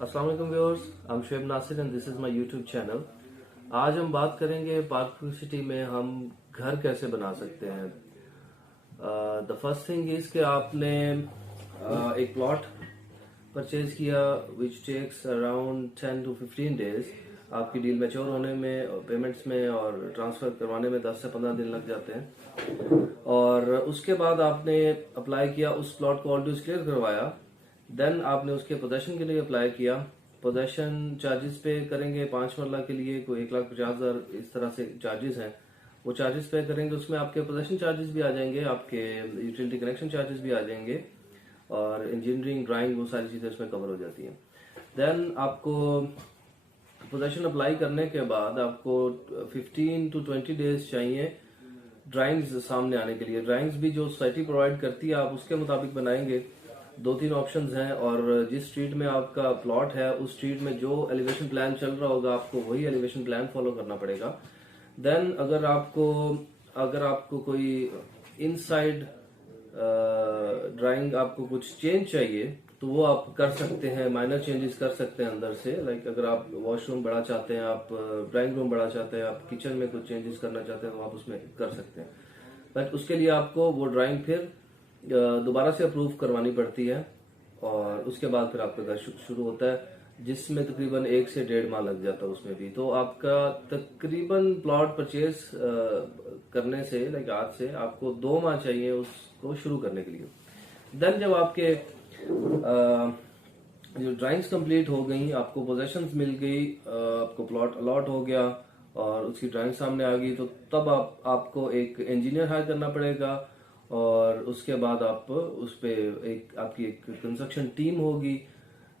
अस्सलाम वालेकुम viewers, I am Shoaib Nasir and this is my YouTube channel. आज हम बात करेंगे पार्क सिटी में हम घर कैसे बना सकते हैं। द फर्स्ट थिंग इज कि आपने एक प्लॉट परचेज किया which takes around 10 to 15 days. आपकी डील मैच्योर होने में, पेमेंट्स में और ट्रांसफर करवाने में 10 से 15 दिन लग जाते हैं। और उसके बाद आपने अप्लाई किया, उस प्लॉट को ऑलरेडी क्लियर करवाया। देन आपने उसके पोजेशन के लिए अप्लाई किया। पोजेशन चार्जेस पे करेंगे 5 मरला के लिए कोई 1,50,000 इस तरह से चार्जेस हैं। वो चार्जेस पे करेंगे, उसमें आपके पोजेशन चार्जेस भी आ जाएंगे, आपके यूटिलिटी कनेक्शन चार्जेस भी आ जाएंगे और इंजीनियरिंग ड्राइंग वो सारी चीजें उसमें कवर हो जाती हैं। देन आपको पोजेशन अप्लाई करने के बाद आपको 15 to 20 डेज चाहिए ड्राइंग्स सामने आने के लिए। ड्राइंग्स भी जो सोसाइटी प्रोवाइड करती है आप उसके मुताबिक बनाएंगे। 2-3 ऑप्शंस हैं और जिस स्ट्रीट में आपका प्लॉट है उस स्ट्रीट में जो एलिवेशन प्लान चल रहा होगा आपको वही एलिवेशन प्लान फॉलो करना पड़ेगा। देन अगर आपको कोई इनसाइड ड्राइंग आपको कुछ चेंज चाहिए तो वो आप कर सकते हैं, माइनर चेंजेस कर सकते हैं अंदर से। लाइक अगर आप वॉशरूम बढ़ा चाहते हैं, आप ड्राइंग रूम बढ़ा चाहते हैं, आप किचन में कुछ चेंजेस करना चाहते हैं तो आप उसमें कर सकते हैं। बट उसके लिए आपको वो ड्राइंग फिर दोबारा से अप्रूव करवानी पड़ती है और उसके बाद फिर आपका घर शुरू होता है, जिसमें तकरीबन 1 से 1.5 माह लग जाता है उसमें भी। तो आपका तकरीबन प्लॉट परचेज करने से लाइक आज से आपको 2 माह चाहिए उसको शुरू करने के लिए। देन जब आपके जो ड्राइंग्स कंप्लीट हो गई, आपको पोजेशंस मिल गई, आपको प्लॉट अलॉट हो गया और उसकी ड्राइंग सामने आ गई, तो तब आपको एक इंजीनियर हायर करना पड़ेगा और उसके बाद आप उस पे आपकी एक कंस्ट्रक्शन टीम होगी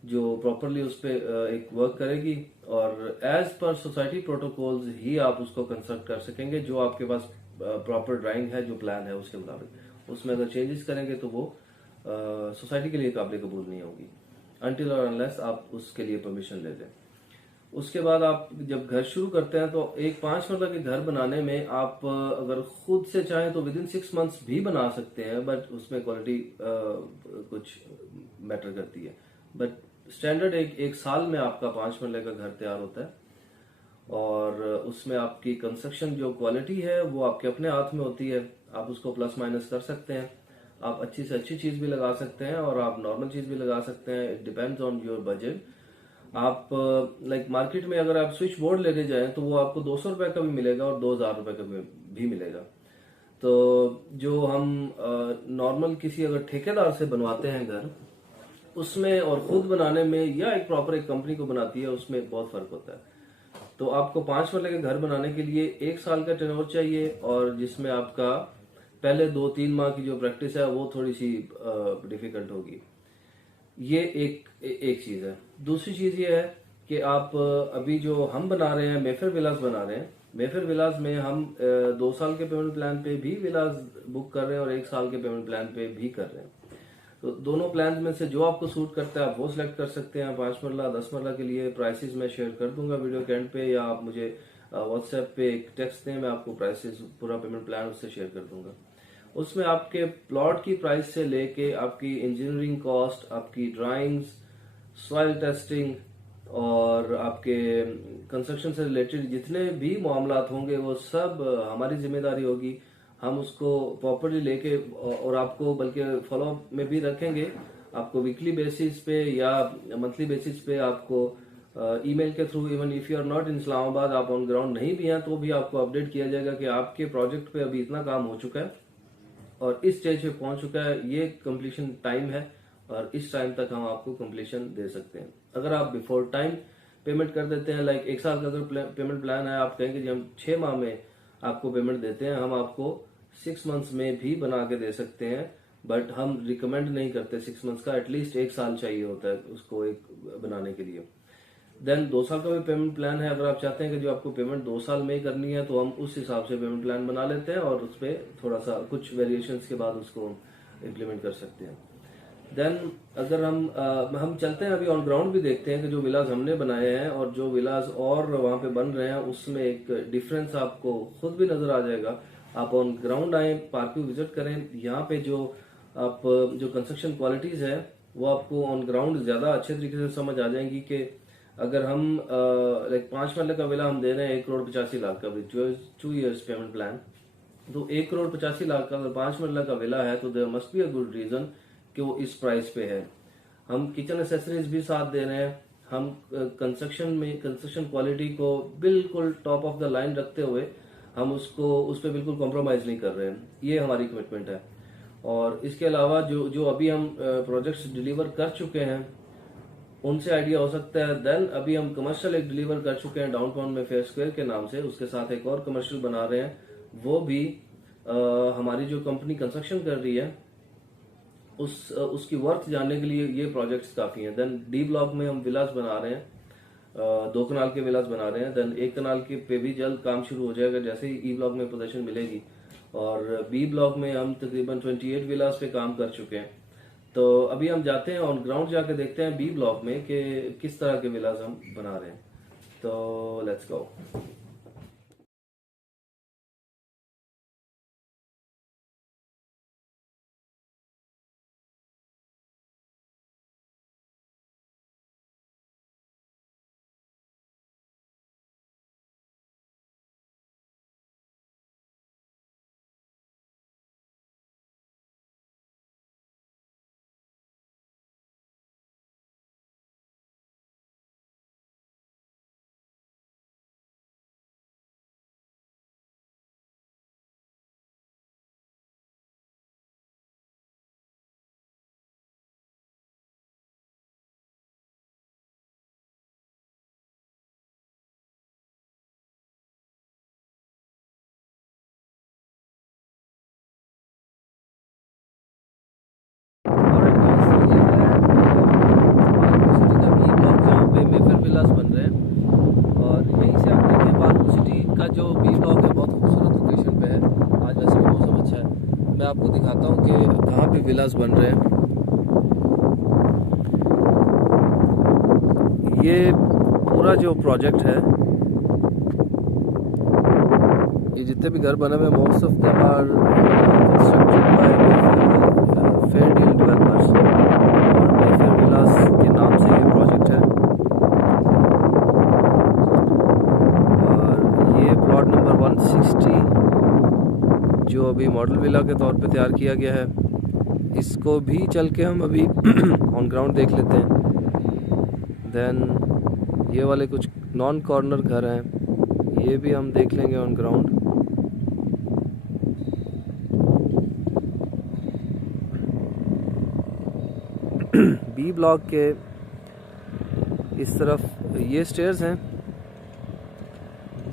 जो प्रॉपरली उस पे एक वर्क करेगी और एज पर सोसाइटी प्रोटोकॉल्स ही आप उसको कंस्ट्रक्ट कर सकेंगे। जो आपके पास प्रॉपर ड्राइंग है, जो प्लान है उसके मुताबिक। उसमें अगर चेंजेस करेंगे तो वो सोसाइटी के लिए काबिल कबूल नहीं होगी अनटिल और अनलेस आप उसके लिए परमिशन ले लें। उसके बाद आप जब घर शुरू करते हैं तो एक 5 मरला के घर बनाने में आप अगर खुद से चाहें तो विद इन 6 मंथ्स भी बना सकते हैं, बट उसमें क्वालिटी कुछ मैटर करती है। बट स्टैंडर्ड एक साल में आपका 5 मरले का घर तैयार होता है और उसमें आपकी कंस्ट्रक्शन जो क्वालिटी है वो आपके अपने हाथ में होती है। आप उसको प्लस माइनस कर सकते हैं, आप अच्छी से अच्छी चीज भी लगा सकते हैं और आप नॉर्मल चीज भी लगा सकते हैं। It depends on your budget. आप लाइक मार्केट में अगर आप स्विच बोर्ड लेके जाएं तो वो आपको 200 रुपए का भी मिलेगा और 2,000 रुपए का भी मिलेगा। तो जो हम नॉर्मल किसी अगर ठेकेदार से बनवाते हैं घर, उसमें और खुद बनाने में या एक प्रॉपर एक कंपनी को बनाती है उसमें बहुत फर्क होता है। तो आपको 5 मरले के घर बनाने के लिए 1 साल का टेन्योर चाहिए और जिसमें आपका पहले 2-3 माह की जो प्रैक्टिस है वो थोड़ी सी डिफिकल्ट होगी। ये एक चीज है। दूसरी चीज ये है कि आप अभी जो हम बना रहे हैं मेफेयर विलास बना रहे हैं, मेफेयर विलास में हम 2 साल के पेमेंट प्लान पे भी विलास बुक कर रहे हैं और 1 साल के पेमेंट प्लान पे भी कर रहे हैं। तो दोनों प्लान में से जो आपको सूट करता है आप वो सिलेक्ट कर सकते हैं। 5 मरला 10 मरला के लिए प्राइसेस मैं शेयर कर दूंगा वीडियो के एंड पे, या आप मुझे व्हाट्सएप पे एक टेक्स्ट दें, मैं आपको प्राइसेस पूरा पेमेंट प्लान उससे शेयर कर दूंगा। उसमें आपके प्लॉट की प्राइस से लेके आपकी इंजीनियरिंग कॉस्ट, आपकी ड्राइंग्स, सॉइल टेस्टिंग और आपके कंस्ट्रक्शन से रिलेटेड जितने भी मामलात होंगे वो सब हमारी जिम्मेदारी होगी। हम उसको प्रॉपरली लेके और आपको बल्कि फॉलो में भी रखेंगे। आपको वीकली बेसिस पे या मंथली बेसिस पे आपको ईमेल के through, even if you are not in Islamabad, आप ऑन ग्राउंड नहीं भी हैं तो भी आपको अपडेट किया जाएगा कि आपके प्रोजेक्ट पे अभी इतना काम हो चुका है और इस स्टेज पे पहुंच चुका है, ये कंप्लीशन टाइम है और इस टाइम तक हम आपको कंप्लीशन दे सकते हैं। अगर आप बिफोर टाइम पेमेंट कर देते हैं, लाइक 1 साल का अगर पेमेंट प्लान है, आप कहेंगे जी हम 6 माह में आपको पेमेंट देते हैं, हम आपको 6 मंथ्स में भी बना के दे सकते हैं। बट हम रिकमेंड नहीं करते 6 मंथ्स का, एटलीस्ट 1 साल चाहिए होता है उसको एक बनाने के लिए। देन 2 साल का भी पेमेंट प्लान है। अगर आप चाहते हैं कि जो आपको पेमेंट 2 साल में ही करनी है तो हम उस हिसाब से पेमेंट प्लान बना लेते हैं और उस पर थोड़ा सा कुछ वेरिएशंस के बाद उसको इम्प्लीमेंट कर सकते हैं। देन अगर हम चलते हैं अभी ऑन ग्राउंड भी देखते हैं कि जो विलास हमने बनाए हैं और जो विलास और वहां पे बन रहे हैं उसमें एक डिफरेंस आपको खुद भी नजर आ जाएगा। आप ऑन ग्राउंड आए, पार्क भी विजिट करें, यहाँ पे जो कंस्ट्रक्शन क्वालिटीज है वो आपको ऑन ग्राउंड ज़्यादा अच्छे तरीके से समझ आ जाएंगी कि अगर हम लाइक 5 मरले का विला हम दे रहे हैं 1,85,00,000 का विद 2 years पेमेंट प्लान, तो 1,85,00,000 का अगर 5 मरला का विला है तो there must be a good reason कि वो इस प्राइस पे है। हम किचन एसेसरीज भी साथ दे रहे हैं, हम कंस्ट्रक्शन क्वालिटी को बिल्कुल टॉप ऑफ द लाइन रखते हुए हम उस पर बिल्कुल कॉम्प्रोमाइज नहीं कर रहे हैं। ये हमारी कमिटमेंट है। और इसके अलावा जो जो अभी हम प्रोजेक्ट्स डिलीवर कर चुके हैं उनसे आइडिया हो सकता है। देन अभी हम कमर्शियल एक डिलीवर कर चुके हैं डाउनटाउन में फेयर स्क्वायर के नाम से, उसके साथ एक और कमर्शियल बना रहे हैं। वो भी हमारी जो कंपनी कंस्ट्रक्शन कर रही है उसकी वर्थ जानने के लिए ये प्रोजेक्ट्स काफी हैं। देन डी ब्लॉक में हम विलास बना रहे हैं, 2 कनाल के विलास बना रहे हैं। देन 1 कनाल के पे भी जल्द काम शुरू हो जाएगा जैसे ही ई ब्लॉक में पोजीशन मिलेगी। और बी ब्लॉक में हम तकरीबन 28 विलास पे काम कर चुके हैं। तो अभी हम जाते हैं ऑन ग्राउंड जाके देखते हैं बी ब्लॉक में कि किस तरह के विलास हम बना रहे हैं। तो लेट्स गो। जो बी ब्लॉक है बहुत खूबसूरत लोकेशन पे है। आज वैसे भी मौसम अच्छा है, मैं आपको दिखाता हूँ कि कहाँ पे विलास बन रहे हैं। ये पूरा जो प्रोजेक्ट है, ये जितने भी घर बने हुए most of them are constructed by Fair Deal developers और फेयर विलास के नाम से ये प्रोजेक्ट है। प्लॉट नंबर 160 जो अभी मॉडल विला के तौर पे तैयार किया गया है, इसको भी चल के हम अभी ऑन ग्राउंड देख लेते हैं। देन ये वाले कुछ नॉन कॉर्नर घर हैं, ये भी हम देख लेंगे ऑन ग्राउंड। बी ब्लॉक के इस तरफ ये स्टेयर्स हैं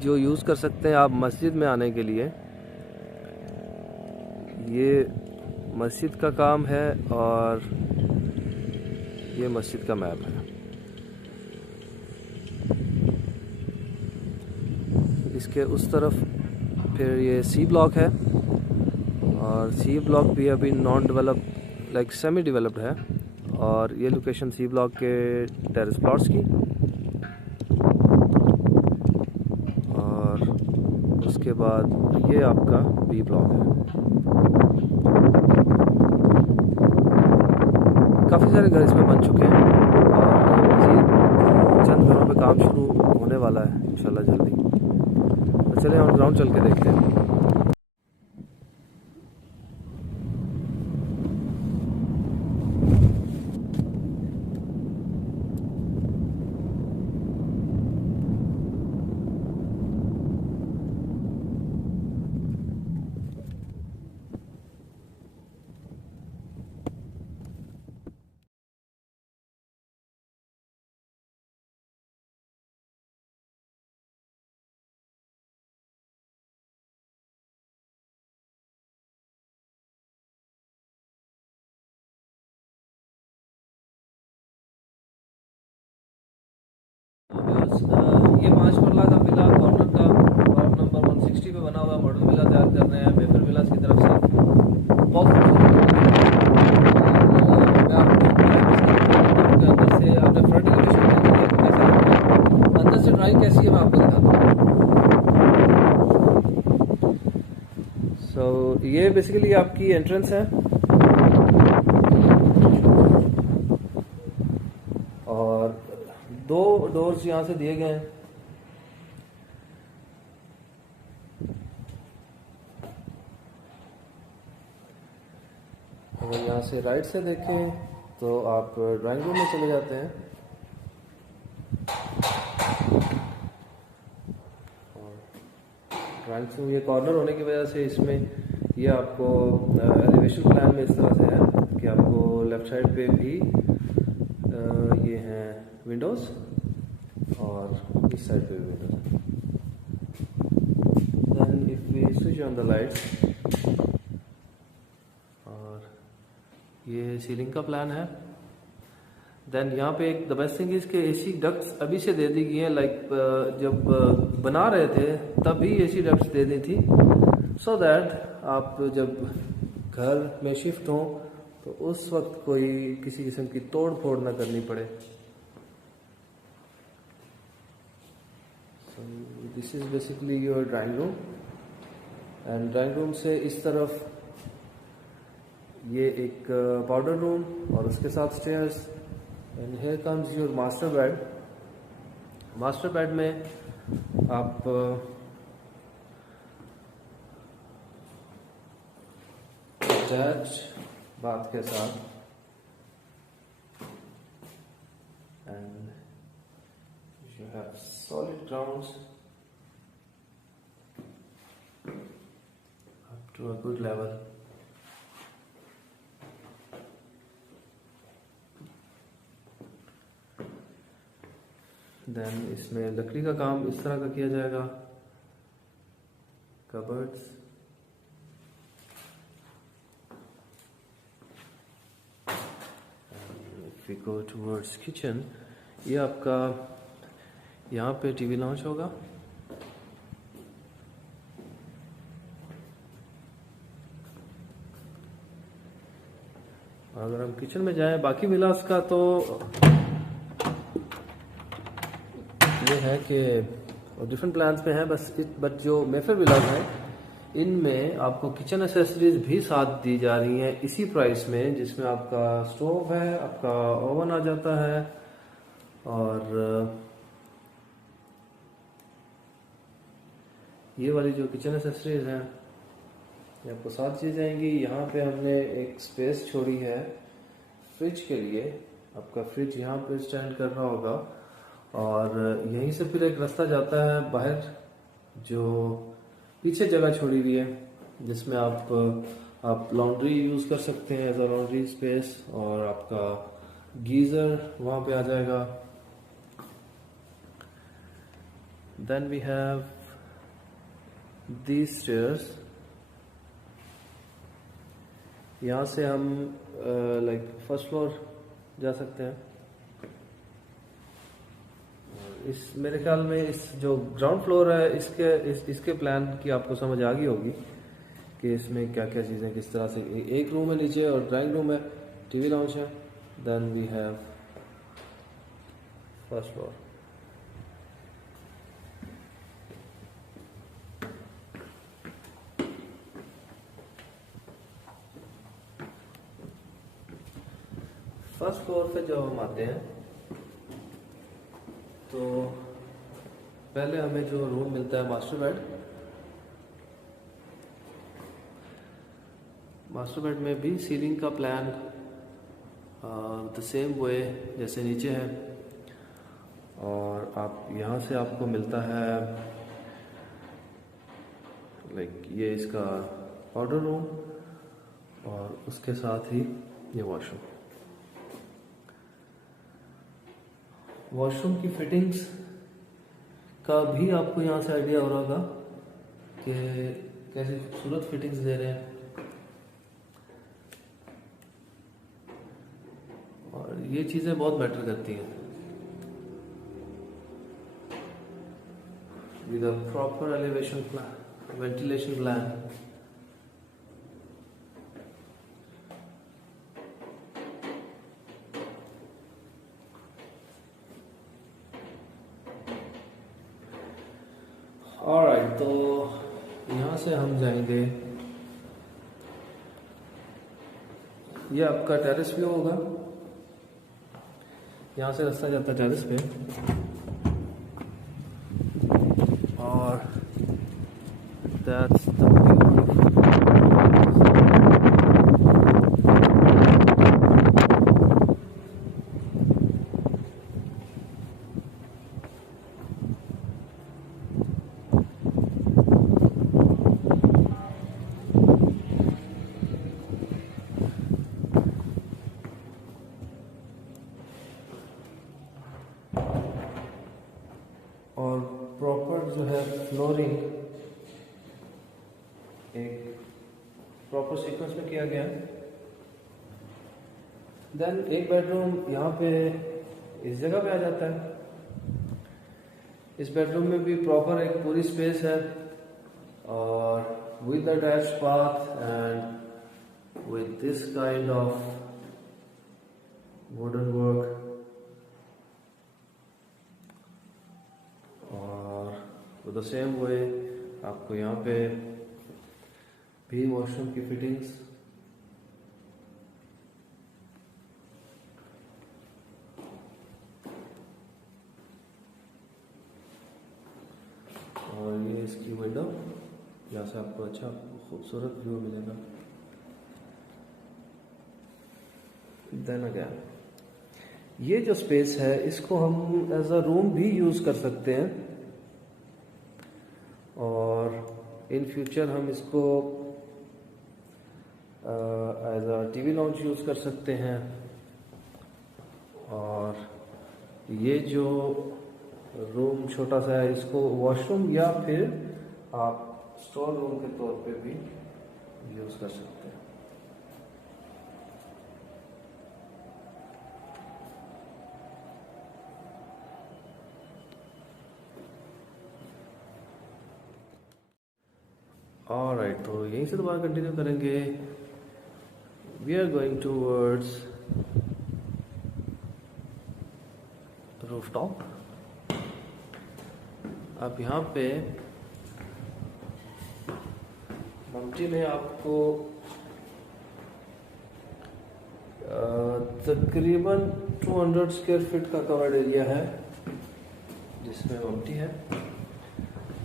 जो यूज़ कर सकते हैं आप मस्जिद में आने के लिए। ये मस्जिद का काम है और ये मस्जिद का मैप है। इसके उस तरफ फिर ये सी ब्लॉक है और सी ब्लॉक भी अभी non develop like semi developed है। और ये लोकेशन सी ब्लॉक के टेरेस प्लॉट्स की। उसके बाद ये आपका बी ब्लॉक है। काफ़ी सारे घर इसमें बन चुके हैं और चंद घरों पे काम शुरू होने वाला है इंशाल्लाह जल्दी। तो चलिए ऑन ग्राउंड चल के देखते हैं। ये 5 मरला का विला कॉर्नर का प्लॉट नंबर 160 पे बना हुआ मॉडल विला तैयार कर रहे हैं मेफर विलास की तरफ से। बहुत खूबसूरत अंदर से आपने फ्रंट एलिवेशन अंदर से ड्राइंग कैसी है मैं आपको दिखाता हूँ। ये बेसिकली आपकी एंट्रेंस है डोर्स यहाँ से दिए गए हैं। अगर यहाँ से राइट से देखें तो आप ड्राइंग रूम में चले जाते हैं। ड्राइंग रूम ये कॉर्नर होने की वजह से इसमें ये आपको एलिवेशन प्लान में इस तरह से है कि आपको लेफ्ट साइड पे भी ये हैं विंडोज़ और इस साइड पे भी windows. Then if we switch on the lights, और ये सीलिंग का प्लान है। देन यहाँ पे एक द बेस्ट थिंग इज के एसी डक्ट्स अभी से दे दी गई है। लाइक जब बना रहे थे तब भी एसी डक्ट्स दे दी थी, सो दैट आप जब घर में शिफ्ट हों तो उस वक्त कोई किसी किस्म की तोड़ फोड़ ना करनी पड़े। So this is basically your drawing room. And drawing room से इस तरफ ये एक पाउडर रूम और उसके साथ stairs. And here comes your master bed. Master bed में आप अटैच बाथ के साथ and you have solid grounds up to a good level. Then इसमें लकड़ी का काम इस तरह का किया जाएगा। Cupboards, if we go towards kitchen, ये आपका यहाँ पे टीवी लॉन्च होगा। अगर हम किचन में जाएं, बाकी विलास का तो ये है कि डिफरेंट प्लान्स में है, बट जो मेफेयर विलास है इनमें आपको किचन एसेसरीज भी साथ दी जा रही हैं इसी प्राइस में, जिसमें आपका स्टोव है, आपका ओवन आ जाता है, और ये वाली जो किचन एसेसरीज हैं ये आपको साथ दी जाएंगी। यहाँ पे हमने एक स्पेस छोड़ी है फ्रिज के लिए। आपका फ्रिज यहाँ पे स्टैंड कर रहा होगा और यहीं से फिर एक रास्ता जाता है बाहर, जो पीछे जगह छोड़ी हुई है जिसमें आप लॉन्ड्री यूज कर सकते हैं एज अ लॉन्ड्री स्पेस, और आपका गीजर वहां पे आ जाएगा। Then we have these stairs. यहाँ से हम लाइक फर्स्ट फ्लोर जा सकते हैं। इस मेरे ख्याल में इस जो ग्राउंड फ्लोर है इसके प्लान की आपको समझ आ गई होगी कि इसमें क्या क्या चीज़ें किस तरह से। एक रूम है नीचे और ड्राइंग रूम है, टीवी लाउंज है। Then we have first floor. First floor पे जब हम आते हैं तो पहले हमें जो रूम मिलता है मास्टर बेड। मास्टर बेड में भी सीलिंग का प्लान द सेम वे जैसे नीचे है, और आप यहाँ से आपको मिलता है लाइक ये इसका पाउडर रूम और उसके साथ ही ये वॉशरूम। वॉशरूम की फिटिंग्स का भी आपको यहाँ से आइडिया हो रहा होगा कि कैसे खूबसूरत फिटिंग्स दे रहे हैं, और ये चीज़ें बहुत मैटर करती हैं। With a proper elevation plan, ventilation plan, alright. तो यहाँ से हम जाएंगे, ये आपका टेरेस व्यू होगा। यहाँ से रास्ता जाता है टेरेस पे। that's the view. और प्रॉपर जो है फ्लोरिंग एक प्रॉपर सीक्वेंस में किया गया। देन एक बेडरूम यहाँ पे इस जगह पे आ जाता है। इस बेडरूम में भी प्रॉपर एक पूरी स्पेस है और with attached bath and with this kind of wooden work और द सेम वे आपको यहाँ पे भी वॉशरूम की फिटिंग्स और ये इसकी विंडो, यहाँ से आपको अच्छा खूबसूरत व्यू मिलेगा। देन अगेन ये जो स्पेस है इसको हम एज अ रूम भी यूज कर सकते हैं और इन फ्यूचर हम इसको as a TV lounge use कर सकते हैं। और ये जो रूम छोटा सा है इसको वॉशरूम या फिर आप स्टोर रूम के तौर पे भी यूज कर सकते हैं। ऑलराइट, तो यहीं से दोबारा कंटिन्यू करेंगे। We are going towards rooftop. अब यहाँ पे मम्टी में आपको तकरीबन 200 स्क्वायर फीट का कवर्ड एरिया है जिसमें मम्टी है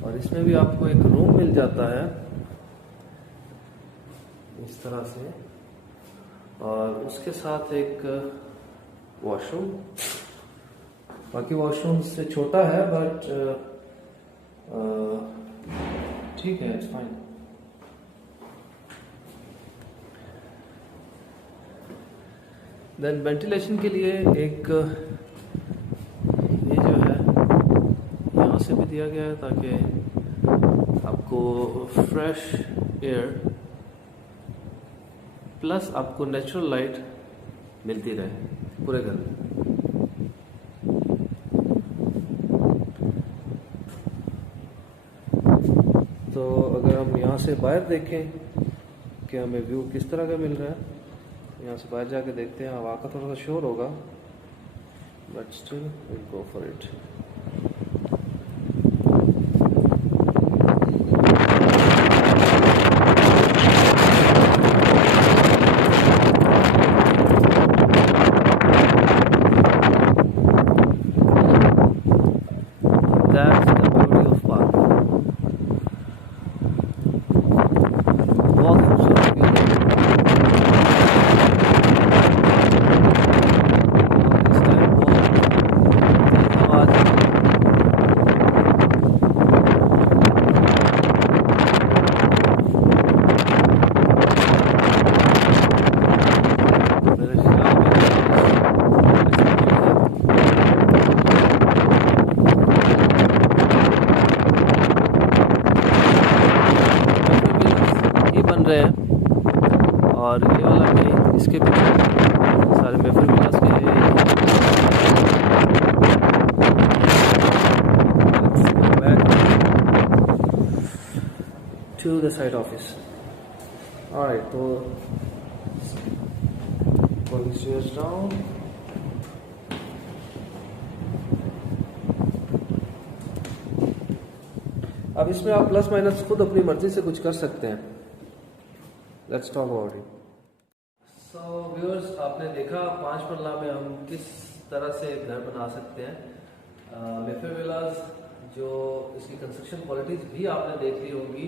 और इसमें भी आपको एक रूम मिल जाता है इस तरह से और उसके साथ एक वॉशरूम। बाकी वॉशरूम से छोटा है बट ठीक है, इट्स फाइन। देन वेंटिलेशन के लिए एक ये जो है यहाँ से भी दिया गया है ताकि आपको फ्रेश एयर प्लस आपको नेचुरल लाइट मिलती रहे पूरे घर में। तो अगर हम यहाँ से बाहर देखें कि हमें व्यू किस तरह का मिल रहा है, यहाँ से बाहर जाके देखते हैं। हवा का थोड़ा सा शोर होगा but still will go for it. और ये वाला भी इसके पीछे सारे मेफर विलास के to the side office. Alright, तो going stairs down. अब इसमें आप प्लस माइनस खुद अपनी मर्जी से कुछ कर सकते हैं। Let's talk about it. So viewers, आपने देखा 5 मरला में हम किस तरह से घर बना सकते हैं। मेफर विलास जो इसकी कंस्ट्रक्शन क्वालिटीज भी आपने देख ली होंगी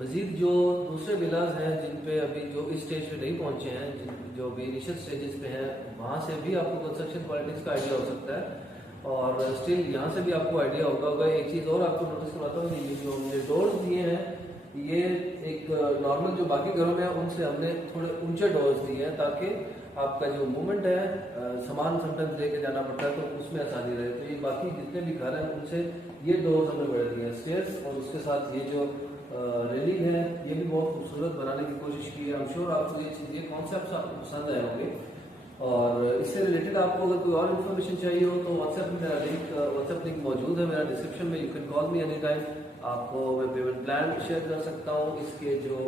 मजीद जो दूसरे विलाज हैं जिन पे अभी जो इस स्टेज पे नहीं पहुंचे हैं, जो भी इनिशियल स्टेजेस पे हैं, वहाँ से भी आपको कंस्ट्रक्शन क्वालिटीज़ का आइडिया हो सकता है। और स्टिल यहाँ से भी आपको आइडिया होगा। एक चीज़ और आपको नोटिस करवाता हूँ, ये जो हमने डोर्स दिए हैं, ये एक नॉर्मल जो बाकी घरों में है उनसे हमने थोड़े ऊंचे डोर्स दिए हैं, ताकि आपका जो मूवमेंट है, सामान समटाइम्स लेके जाना पड़ता है तो उसमें आसानी रहे। तो ये बाकी जितने भी घर हैं उनसे ये डोर्स हमने बढ़ा दिए हैं, स्टेयर्स, और उसके साथ ये जो रेलिंग है ये भी बहुत खूबसूरत बनाने की कोशिश की है। आई एम श्योर आपको ये चीज़, ये कॉन्सेप्ट आपको पसंद आए होंगे। और इससे रिलेटेड आपको अगर कोई और इन्फॉर्मेशन चाहिए हो तो व्हाट्सएप लिंक मौजूद है मेरा डिस्क्रिप्शन में। You can call me any time. आपको मैं पेमेंट प्लान शेयर कर सकता हूँ, इसके जो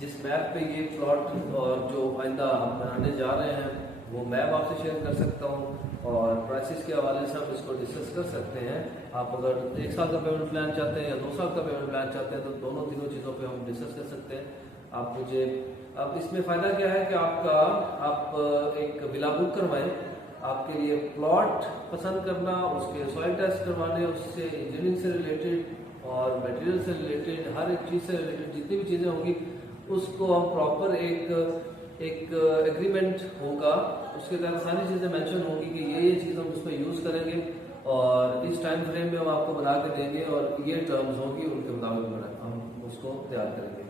जिस मैप पे ये प्लॉट और जो आइंदा हम बनाने जा रहे हैं वो मैप आपसे शेयर कर सकता हूँ, और प्राइसेस के हवाले से हम इसको डिस्कस कर सकते हैं। आप अगर 1 साल का पेमेंट प्लान चाहते हैं या 2 साल का पेमेंट प्लान चाहते हैं तो दोनों तीनों चीज़ों पे हम डिस्कस कर सकते हैं। आप मुझे, अब इसमें फ़ायदा क्या है कि आप एक विला बुक करवाएं, आपके लिए प्लॉट पसंद करना, उसके सॉइल टेस्ट करवाने, उससे इंजीनियरिंग से रिलेटेड और मटेरियल से रिलेटेड, हर एक चीज़ से रिलेटेड जितनी भी चीज़ें होंगी उसको हम प्रॉपर एक एग्रीमेंट होगा, उसके तहत सारी चीज़ें मेंशन होगी कि ये चीज़ हम उसमें यूज़ करेंगे और इस टाइम फ्रेम में हम आपको बना के देंगे और ये टर्म्स होगी, उनके मुताबिक हम उसको तैयार करेंगे।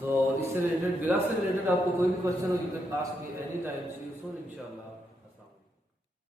तो इससे रिलेटेड, विला से रिलेटेड आपको कोई भी क्वेश्चन हो, you can ask me any time. See you soon इंशाल्लाह।